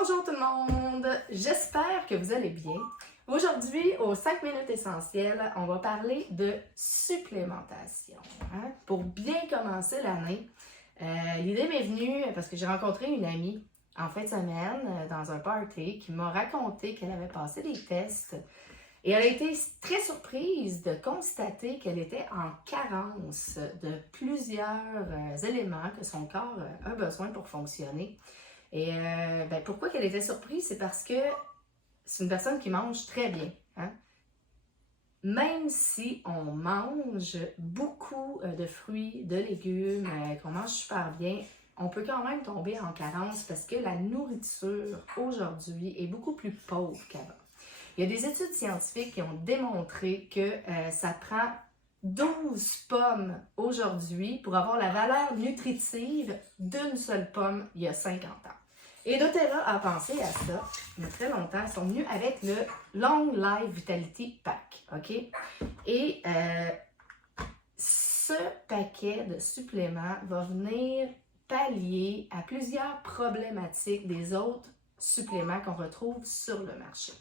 Bonjour tout le monde! J'espère que vous allez bien. Aujourd'hui, aux 5 minutes essentielles, on va parler de supplémentation. Pour bien commencer l'année, l'idée m'est venue parce que j'ai rencontré une amie en fin de semaine dans un party qui m'a raconté qu'elle avait passé des tests et elle a été très surprise de constater qu'elle était en carence de plusieurs éléments que son corps a besoin pour fonctionner. Et pourquoi qu'elle était surprise? C'est parce que c'est une personne qui mange très bien. Même si on mange beaucoup de fruits, de légumes, qu'on mange super bien, on peut quand même tomber en carence parce que la nourriture aujourd'hui est beaucoup plus pauvre qu'avant. Il y a des études scientifiques qui ont démontré que ça prend 12 pommes aujourd'hui pour avoir la valeur nutritive d'une seule pomme il y a 50 ans. Et doTERRA a pensé à ça il y a très longtemps. Ils sont venus avec le Long Life Vitality Pack. OK? Et ce paquet de suppléments va venir pallier à plusieurs problématiques des autres suppléments qu'on retrouve sur le marché.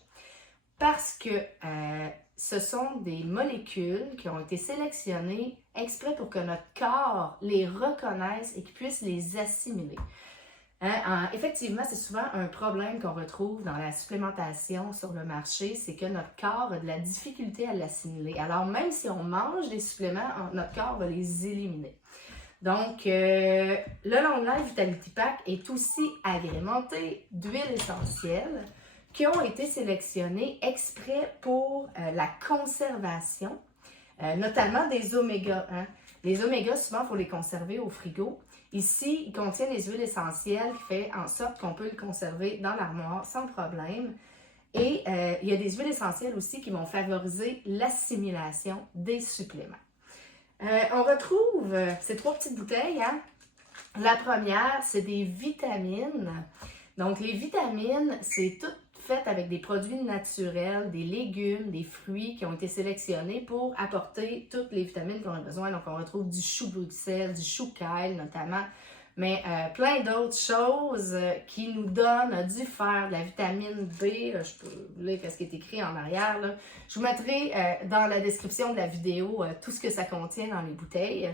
Parce que ce sont des molécules qui ont été sélectionnées exprès pour que notre corps les reconnaisse et qu'il puisse les assimiler. Effectivement, c'est souvent un problème qu'on retrouve dans la supplémentation sur le marché, c'est que notre corps a de la difficulté à l'assimiler. Alors même si on mange des suppléments, notre corps va les éliminer. Donc, le Long Life Vitality Pack est aussi agrémenté d'huiles essentielles qui ont été sélectionnées exprès pour la conservation, notamment des omégas. Les omégas, souvent, il faut les conserver au frigo. Ici, il contient des huiles essentielles qui font en sorte qu'on peut le conserver dans l'armoire sans problème. Et il y a des huiles essentielles aussi qui vont favoriser l'assimilation des suppléments. On retrouve ces 3 petites bouteilles. La première, c'est des vitamines. Donc, les vitamines, c'est tout fait avec des produits naturels, des légumes, des fruits qui ont été sélectionnés pour apporter toutes les vitamines qu'on a besoin. Donc, on retrouve du chou Bruxelles, du chou kale notamment, mais plein d'autres choses qui nous donnent du fer, de la vitamine B. Je peux vous lire ce qui est écrit en arrière. Là. Je vous mettrai dans la description de la vidéo tout ce que ça contient dans les bouteilles.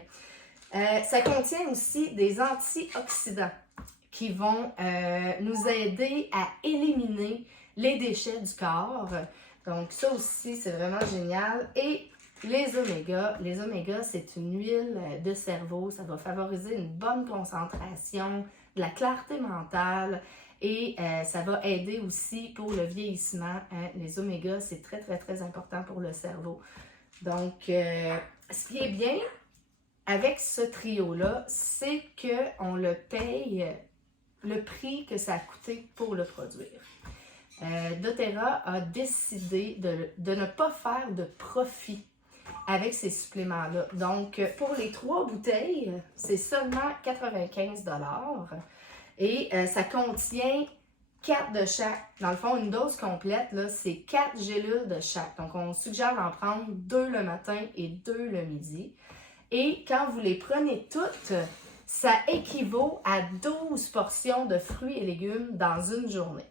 Ça contient aussi des antioxydants qui vont nous aider à éliminer les déchets du corps. Donc ça aussi, c'est vraiment génial. Et les omégas, c'est une huile de cerveau. Ça va favoriser une bonne concentration, de la clarté mentale et ça va aider aussi pour le vieillissement. Les omégas, c'est très, très, très important pour le cerveau. Donc, ce qui est bien avec ce trio-là, c'est qu'on le paye le prix que ça a coûté pour le produire. doTERRA a décidé de ne pas faire de profit avec ces suppléments-là. Donc, pour les 3 bouteilles, c'est seulement 95 $ et ça contient 4 de chaque. Dans le fond, une dose complète, là, c'est 4 gélules de chaque. Donc, on suggère d'en prendre 2 le matin et 2 le midi. Et quand vous les prenez toutes, ça équivaut à 12 portions de fruits et légumes dans une journée.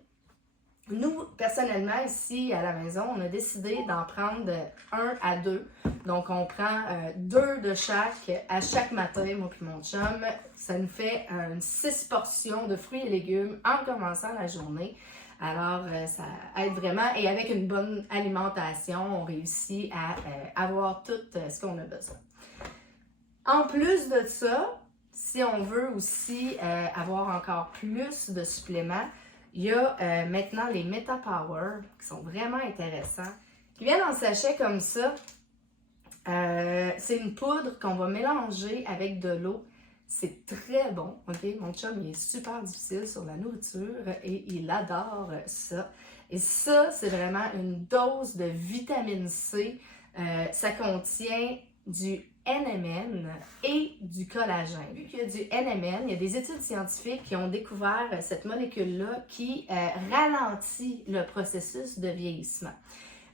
Nous, personnellement, ici à la maison, on a décidé d'en prendre 1 à 2. Donc, on prend 2 de chaque à chaque matin, moi et mon chum. Ça nous fait 6 portions de fruits et légumes en commençant la journée. Alors, ça aide vraiment. Et avec une bonne alimentation, on réussit à avoir tout ce qu'on a besoin. En plus de ça, si on veut aussi avoir encore plus de suppléments, il y a maintenant les MetaPower qui sont vraiment intéressants, qui viennent en sachet comme ça. C'est une poudre qu'on va mélanger avec de l'eau. C'est très bon. Okay? Mon chum il est super difficile sur la nourriture et il adore ça. Et ça, c'est vraiment une dose de vitamine C. Ça contient du NMN et du collagène. Vu qu'il y a du NMN, il y a des études scientifiques qui ont découvert cette molécule-là qui ralentit le processus de vieillissement.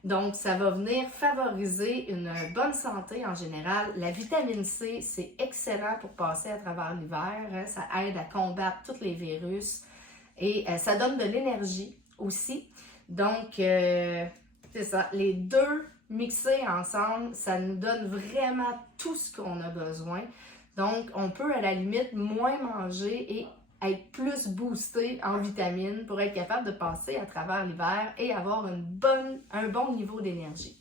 Donc, ça va venir favoriser une bonne santé en général. La vitamine C, c'est excellent pour passer à travers l'hiver. Ça aide à combattre tous les virus. et ça donne de l'énergie aussi. Donc, c'est ça, les deux mixés ensemble, ça nous donne vraiment tout ce qu'on a besoin. Donc, on peut à la limite moins manger et être plus boosté en vitamines pour être capable de passer à travers l'hiver et avoir un bon niveau d'énergie.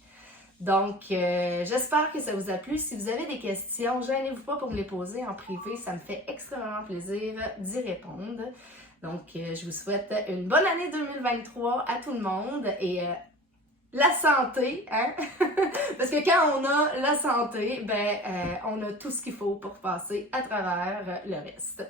Donc, j'espère que ça vous a plu. Si vous avez des questions, gênez-vous pas pour me les poser en privé. Ça me fait extrêmement plaisir d'y répondre. Donc, je vous souhaite une bonne année 2023 à tout le monde et la santé, hein? Parce que quand on a la santé, on a tout ce qu'il faut pour passer à travers le reste.